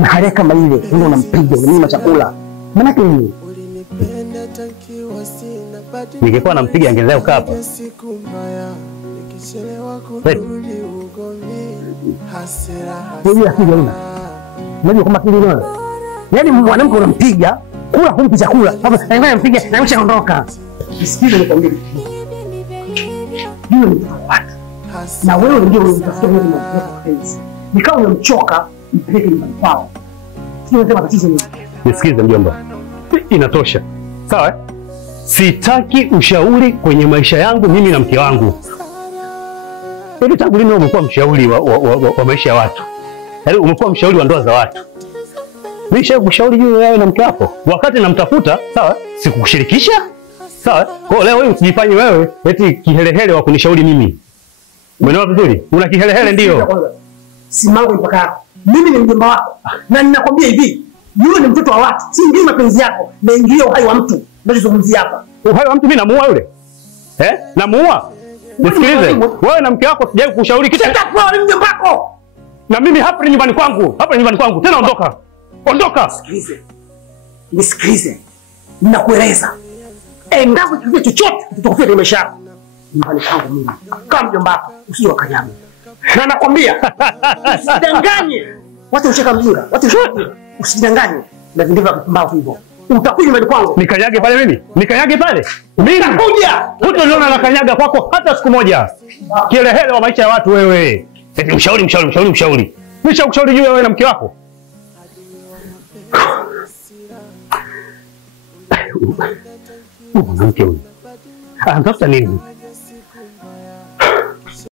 Na hali kama ile ndio unampiga, unamnyima chakula. Maana yake nini? Ningekuwa nampiga angezea ukaa hapa. Wewe akija una. Unajua kama kile nini? Yaani mwanamke unampiga, kula kumpi chakula. Hapa angalia mpiga na mshaondoka. Sikiza nikwambie. Yule ni watu. Na wewe ndio unatafuta mtu mmoja penzi. Nikao unamchoka, mpeleke nyumbani kwao. Sio unasema tatizo nini? Nisikize mjomba. Inatosha. Sawa? Sitaki ushauri kwenye maisha yangu mimi na mke wangu. Hivi tangu lini umekuwa mshauri wa maisha ya watu? Yaani umekuwa mshauri wa ndoa za watu. Mimi nishakushauri juu wewe na mke wako. Wakati namtafuta, sawa? Sikukushirikisha? Sawa? Kwa leo wewe usijifanye wewe eti kihelehele wa kunishauri mimi. Umeelewa vizuri? Una kihelehele ndio. Simango mpaka yako. Mimi ni mjomba wako. Na ninakwambia hivi, yule ni mtoto wa watu. Si ndio mapenzi yako. Naingilia uhai wa mtu. Ninachozungumzia hapa. Uhai wa mtu mimi namuua yule. Namuua. Nisikilize. Wewe na mke wako sijai kukushauri kitu. Sitakuwa ni mjomba wako. Na mimi hapa ni nyumbani kwangu. Hapa ni nyumbani kwangu. Tena ondoka. Ondoka. Nisikilize. Ninakueleza. Endapo kitu chochote kitokea kwenye maisha yako, nyumbani kwangu mimi. Kama mjomba wako usije wakanyaga. Na nakwambia usidanganye. Watu ushaka mjinga. Watu usidanganye. Na ndivyo kupambao hivyo. Utakuja nyumbani kwangu. Nikanyage pale mimi? Nikanyage pale? Mimi nakuja. Hutoniona nakanyaga kwako hata siku moja. Kielehele wa maisha ya watu wewe. Eti mshauri. Nishakushauri juu wewe na mke wako. Mwanamke huyu. Anatafuta nini?